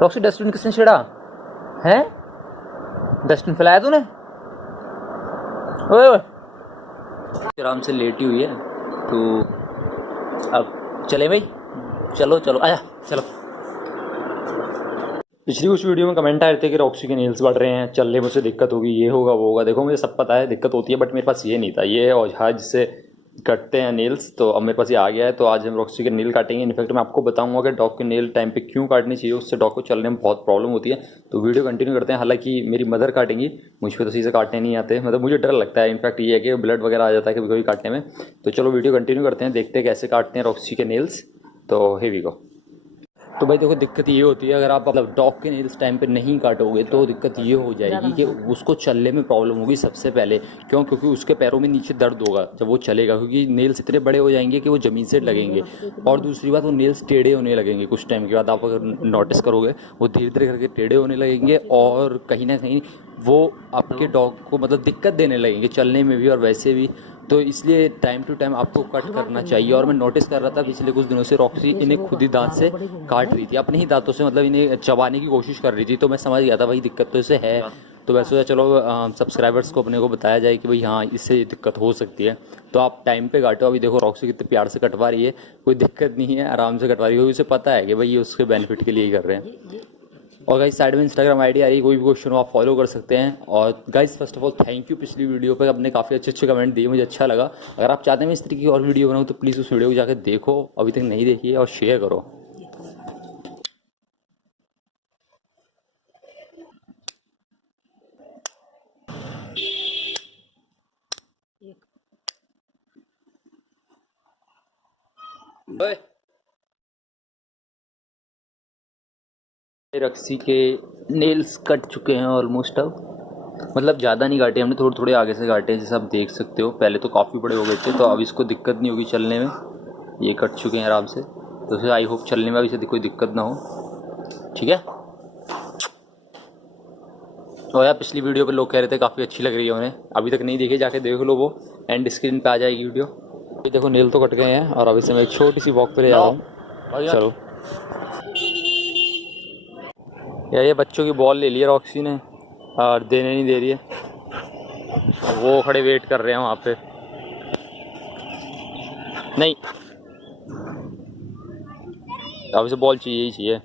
Roxy dustbin किसने छेड़ा है? डस्टबिन फैलाया तूने? ओए आराम से लेटी हुई है तो अब चले भाई, चलो चलो आया चलो। पिछली उस वीडियो में कमेंट आए थे कि रॉक्सी के नेल्स बढ़ रहे हैं, चलने में उसे दिक्कत होगी, ये होगा वो होगा। देखो मुझे सब पता है दिक्कत होती है, बट मेरे पास ये नहीं था। ये औजार जिससे कटते हैं नेल्स, तो अब मेरे पास ये आ गया है। तो आज हम रॉक्सी के नेल काटेंगे। इनफैक्ट मैं आपको बताऊंगा कि डॉग के नेल टाइम पे क्यों काटनी चाहिए, उससे डॉग को चलने में बहुत प्रॉब्लम होती है। तो वीडियो कंटिन्यू करते हैं। हालांकि मेरी मदर काटेंगी, मुझ पर तो सही से काटने नहीं आते, मतलब मुझे डर लगता है। इनफैक्ट ये है कि ब्लड वगैरह आ जाता है कभी कभी काटने में। तो चलो वीडियो कंटिन्यू करते हैं, देखते हैं कैसे काटते हैं रॉक्सी के नेल्स। तो हे वी गो। तो भाई देखो दिक्कत ये होती है, अगर आप मतलब डॉग के नेल्स टाइम पे नहीं काटोगे तो दिक्कत ये हो जाएगी कि उसको चलने में प्रॉब्लम होगी सबसे पहले। क्यों? क्योंकि उसके पैरों में नीचे दर्द होगा जब वो चलेगा, क्योंकि नेल्स इतने बड़े हो जाएंगे कि वो ज़मीन से लगेंगे। और दूसरी बात, वो नेल्स टेढ़े होने लगेंगे कुछ टाइम के बाद। आप अगर नोटिस करोगे वो धीरे धीरे करके टेढ़े होने लगेंगे, और कहीं ना कहीं वो आपके डॉग को मतलब दिक्कत देने लगेंगे चलने में भी और वैसे भी। तो इसलिए टाइम टू टाइम आपको कट करना चाहिए। और मैं नोटिस कर रहा था पिछले कुछ दिनों से रॉक्सी इन्हें खुद ही दांत से काट रही थी, अपने ही दांतों से, मतलब इन्हें चबाने की कोशिश कर रही थी। तो मैं समझ गया था भाई दिक्कत तो इसे है। तो वैसे सोचा चलो सब्सक्राइबर्स को अपने को बताया जाए कि भाई हाँ इससे दिक्कत हो सकती है, तो आप टाइम पे काटो। अभी देखो रॉक्सी कितने प्यार से कटवा रही है, कोई दिक्कत नहीं है, आराम से कटवा रही है, क्योंकि उसे पता है कि भाई ये उसके बेनिफिट के लिए ही कर रहे हैं। और गाइस साइड में इंस्टाग्राम आईडी आ रही है, कोई भी क्वेश्चन हो आप फॉलो कर सकते हैं। और guys first of all thank you, पिछली वीडियो पे आपने काफ़ी अच्छे अच्छे कमेंट दिए, मुझे अच्छा लगा। अगर आप चाहते हैं मैं इस तरीके की और वीडियो बनाऊँ तो प्लीज़ उस वीडियो को जाकर देखो, अभी तक नहीं देखी है, और शेयर करो। रॉक्सी के नेल्स कट चुके हैं ऑलमोस्ट। अब मतलब ज़्यादा नहीं काटे हमने, थोड़े थोड़े आगे से काटे हैं, जैसे आप देख सकते हो। पहले तो काफ़ी बड़े हो गए थे, तो अब इसको दिक्कत नहीं होगी चलने में। ये कट चुके हैं आराम से, तो फिर आई होप चलने में अभी से कोई दिक्कत ना हो, ठीक है। और यार पिछली वीडियो पे लोग कह रहे थे काफ़ी अच्छी लग रही है उन्हें, अभी तक नहीं देखे, जाके देख लो, वो एंड स्क्रीन पे आ जाएगी वीडियो। ये देखो नेल तो कट गए हैं, और अभी से मैं एक छोटी सी वॉक पे ले जा रहा हूँ। चलो यार, ये बच्चों की बॉल ले ली है रॉक्सी ने और देने नहीं दे रही है, वो खड़े वेट कर रहे हैं वहाँ पे। नहीं, अभी से बॉल चाहिए ही चाहिए।